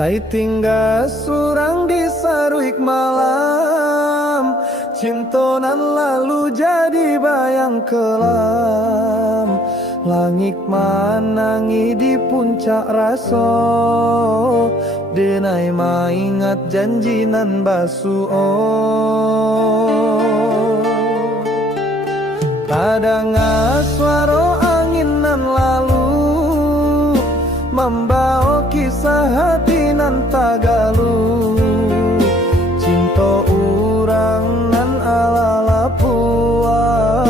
Tai tinggal surang di saruik malam, cintonan lalu jadi bayang kelam. Langit manangi di puncak raso, denai maingat janjinan basuo. Kadang suara anginan lalu, membawa kisah hati nan tagalu. Cinta urang nan ala pua,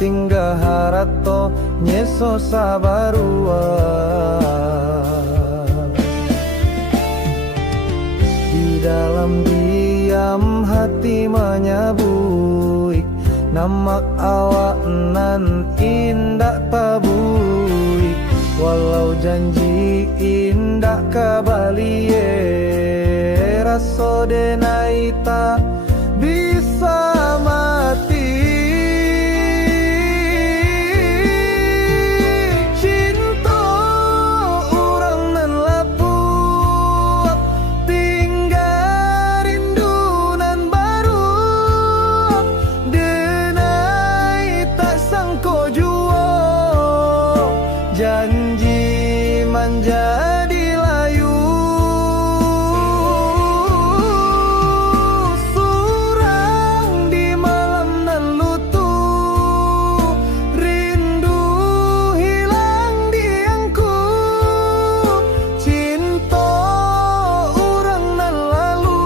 tinggal harato nyeso sabarua. Di dalam diam hati menyabuik, namak awak nan indah tabuik. Walau janji indah kabalie, raso denai tak bisa mati. Cinta orang nan lapuk, tinggal rindu nan baru. Denai tak sangko jua, janji menjadi layu. Surang di malam nan lutu, rindu hilang diangku. Cinta orang nan lalu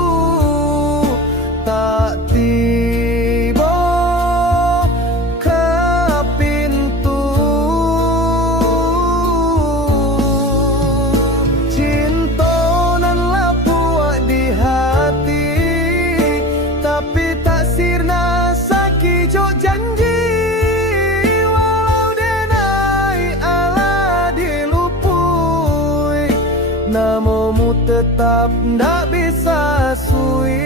tak tiba ke pintu. Cinta nan lapuak di hati, tapi tak sirna sakit jok janji. Walau denai ala dilupui, namomu tetap ndak bisa sui.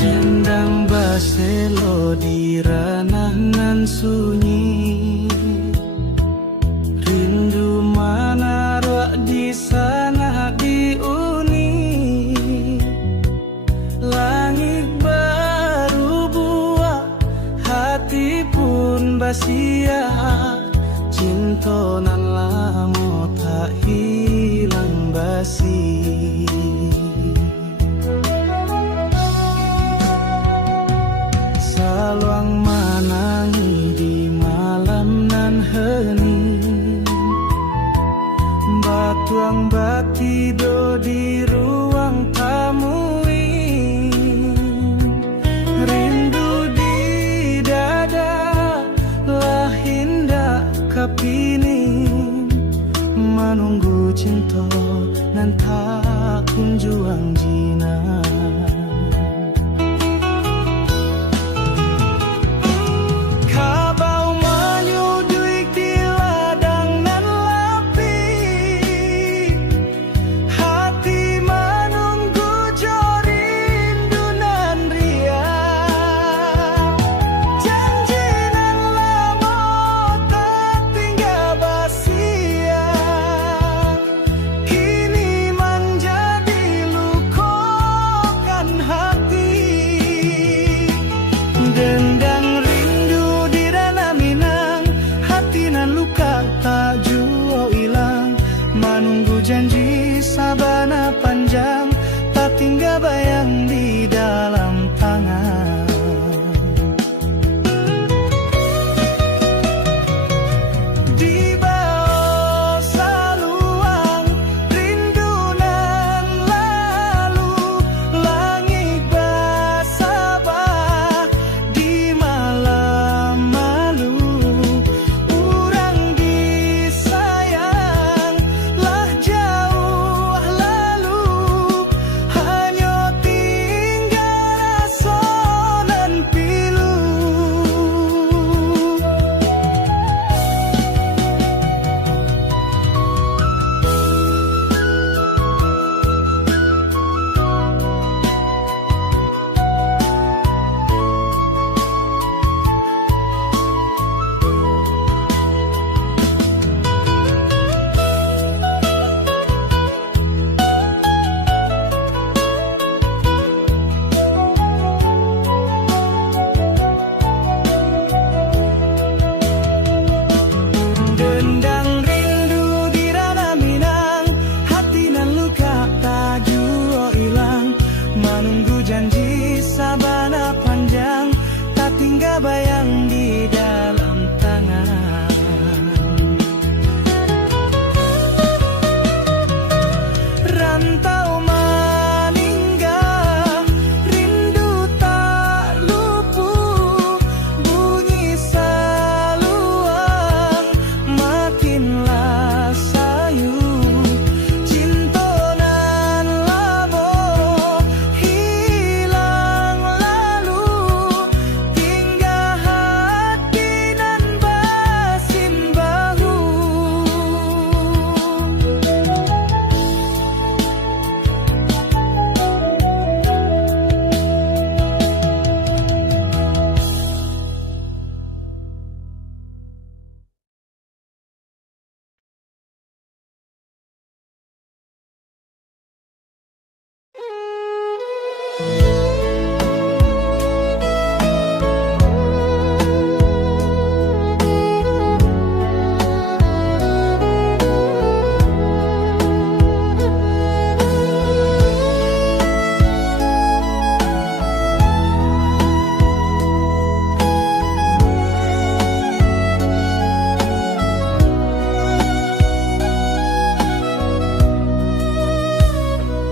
Dendang baselo di ranah nan sunyi, rindu menaruh di sana diuni. Langit baru buah, hati pun basia. Cinta nan lama tak hilang basi. Saluang manangi di malam nan hening, batuang batido di ruang tamuing. Rindu di dada lah hindak kepining, menunggu cinta nan tak kunjuang jinak.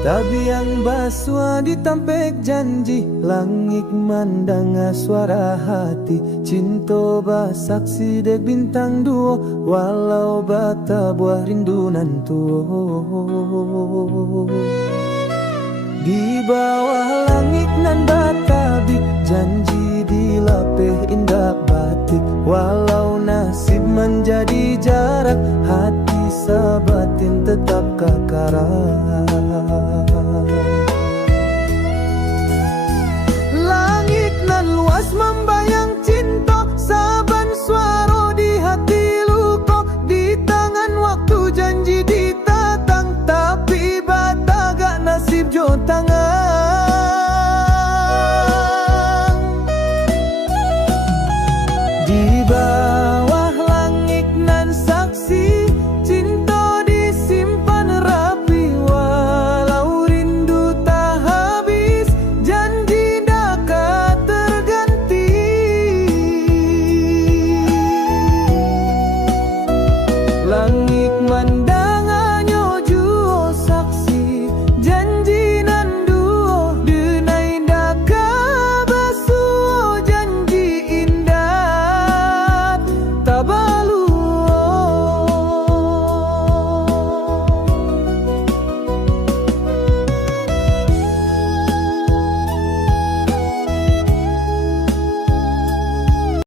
Tabiang basua ditampek janji, langit mandanga suara hati. Cinta basaksi dek bintang duo, walau bata buah rindu nantu. Di bawah langit nan batabi, janji dilapeh indah batik. Walau nasib menjadi jarak, hati sabatin tetap kakarat. Langit nan luas membayang cinta, saban suara di hati luka. Di tangan waktu janji ditatang, tapi bata gak nasib jo tangan.